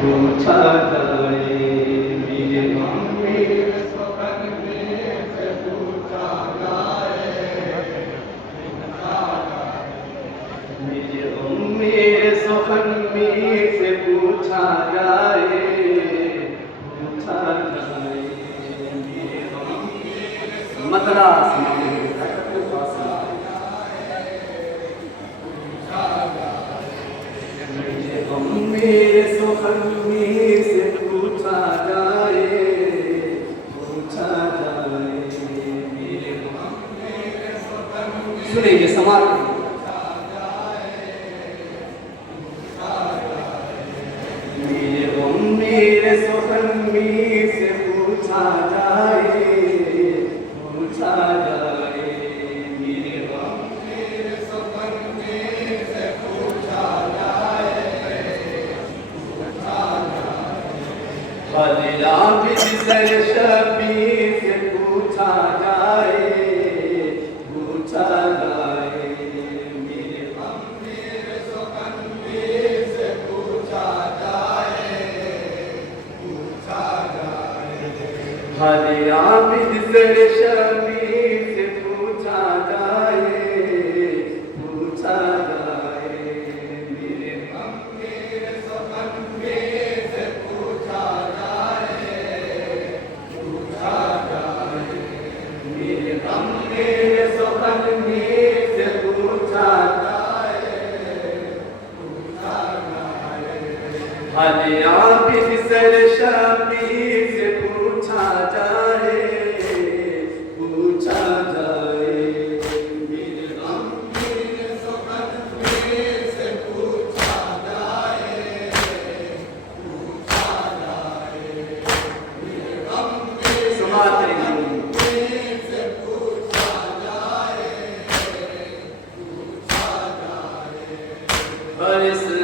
पूछा जाए मेरे गम में मेरे गम में सफर में से पूछा जाए मेरे गम मद्रास मेरे सफर में से पूछा जाए मेरे सुनेंगे समाज मेरे सफर में से पूछा जाए मेरे सफर में से पूछा भला बिसर शबी से पूछा जाए मेरे सफर में से पूछा भला बिसर शबी से पूछा जाए मेरे सफर में से पूछा मेरे सफर में से पूछा भला बिसर शबी से पूछा जाए मेरे सफर में से पूछा समाज पर इस